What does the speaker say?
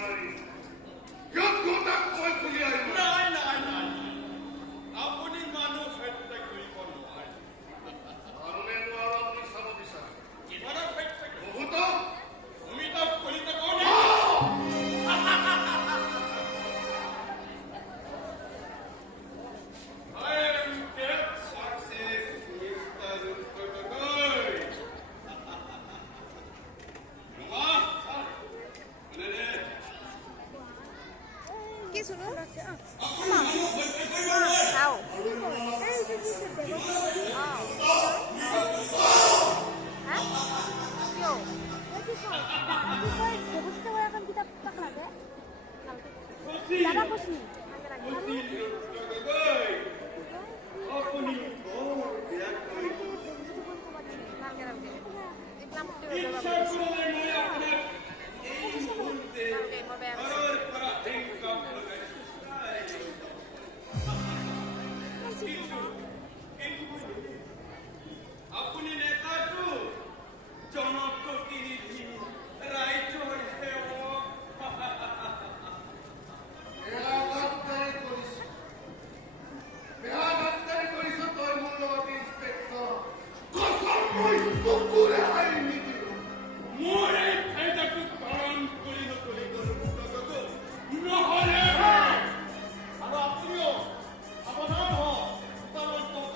মাৰি যোগ্যতাক মই খুলিয়াই নাই নাই নাই আপুনি মানুহ হত্যা কৰিব নোৱাৰে আৰুনে নোৱাৰো আপুনি চাব বিচাৰে কিমানৰ হত্যা বহুত তুমি তো কলিত কওঁ কি শুনো খাও দাদা কৈছি আপুনি নেতাটো জনপ্ৰতিনিধি ৰাইজৰ সেৱক বেয়া গাদ্দাৰি কৰিছ তই মোৰ লগত ইন্সপেক্টৰ কচম মই কুকুৰ